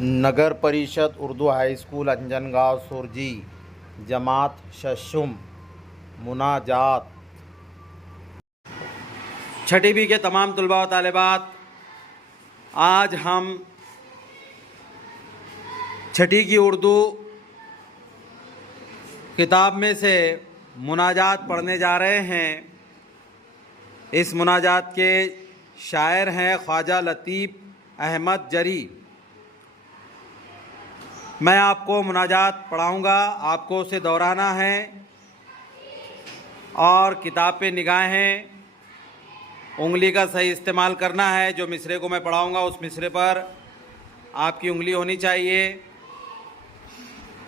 नगर परिषद Urdu high school Anjangaon सुरजी जमात शशुम मुनाजात। छठी B के तमाम तलबा व तालिबात, आज हम छठी की उर्दू किताब में से मुनाजात पढ़ने जा रहे हैं। इस मुनाजात के शायर हैं ख्वाजा लतीफ़ अहमद जरी। मैं आपको मुनाजात पढ़ाऊँगा, आपको उसे दोहराना है और किताब पे निगाहें उंगली का सही इस्तेमाल करना है। जो मिसरे को मैं पढ़ाऊँगा उस मिसरे पर आपकी उंगली होनी चाहिए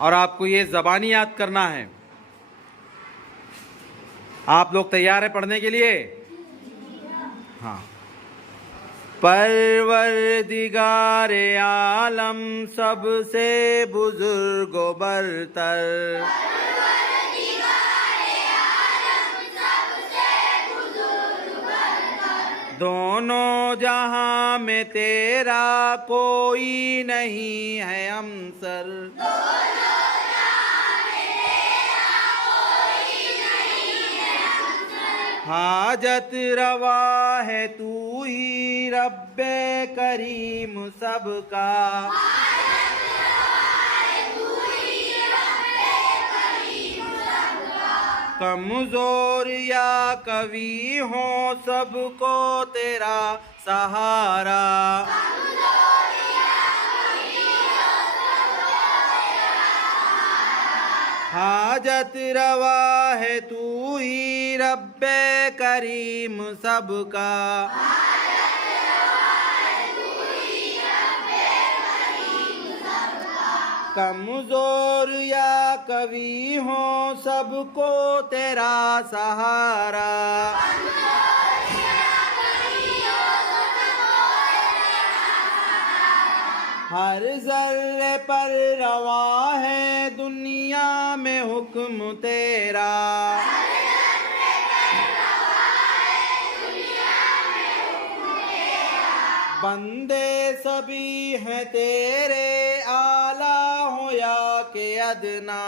और आपको ये ज़बानी याद करना है। आप लोग तैयार हैं पढ़ने के लिए? हाँ। परवरदिगारे आलम सबसे बुजुर्ग व बरतर, दोनों जहां में तेरा कोई नहीं है हमसर। हाजत रवा है तू ही रब्बे करीम सबका, कमजोर या कवि हो सबको तेरा सहारा। हाजत रवा है तू ही रब्बे करीम सबका, कमजोर या कवि हो सबको तेरा सहारा। हर जर्रे पर रवा है दुनिया में हुक्म तेरा, बंदे सभी हैं तेरे आला हो या के अदना।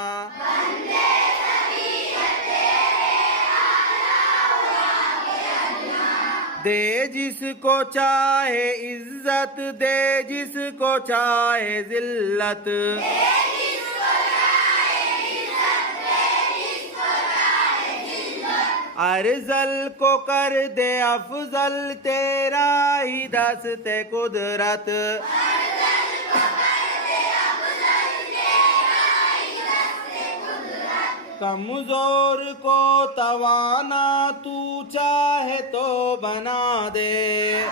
दे जिसको चाहे इज्जत, दे जिसको चाहे जिल्लत, अर्जल को कर दे अफजल तेरा ही दस्ते कुदरत। कमजोर को तवाना तू चाहे तो बना दे,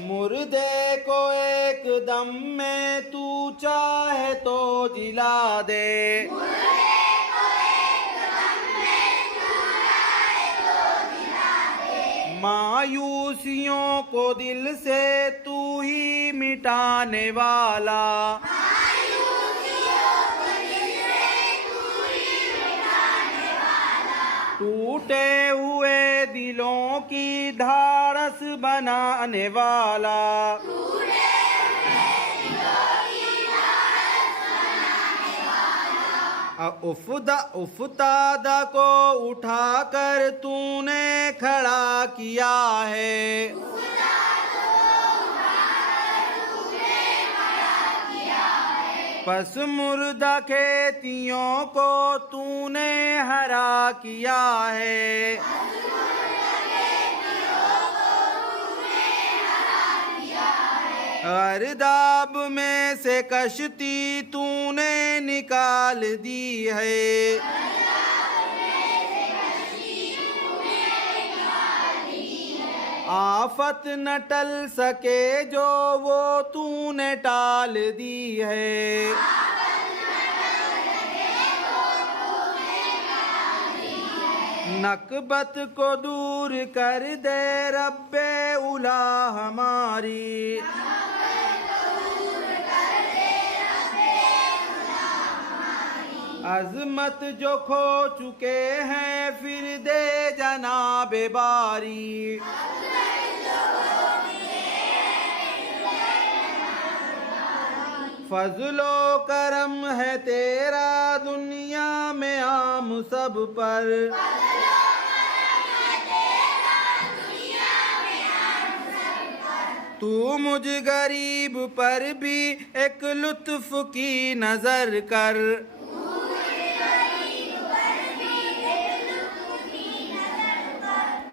मुर्दे को एक दम में तू चाहे तो जिला दे। मायूसियों को दिल से तू ही मिटाने वाला, टूटे हुए दिलों की ढाढ़स बनाने वाला। उफ्तादा को उठाकर तूने खड़ा किया है, पस मुर्दा खेतियों को तूने हरा किया है। अर्दाब में से कश्ती तूने निकाल दी है, आफत न टल सके जो वो तूने टाल दी है। नकबत को दूर कर दे रब्बे उला हमारी, अजमत जो खो चुके हैं फिर दे जनाबे बारी। फजलो करम है तेरा दुनिया में आम सब पर। तू मुझ गरीब पर भी एक लुत्फ की नजर कर।